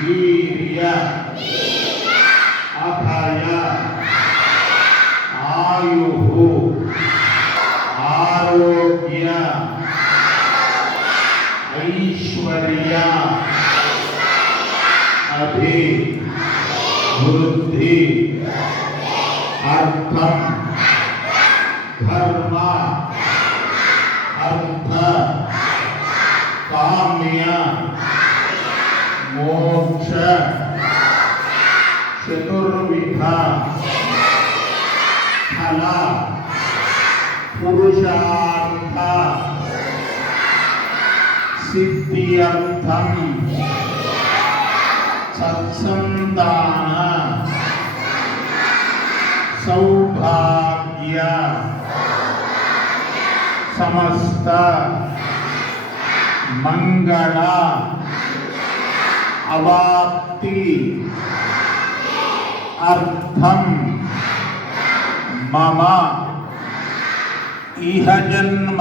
வீரியா அபயா ஆயுஹு ஆரோக்கிய ஐஸ்வர்யா अभि बुद्धि अर्थम धर्म अर्थ काम्य मोक्ष। चतुर्विधा। फल। पुरुषार्थ सिद्धियर्थम। सत्संदान सौभाग्य। समस्त। मंगला। अवाप्ति। अर्थम मम। इह जन्म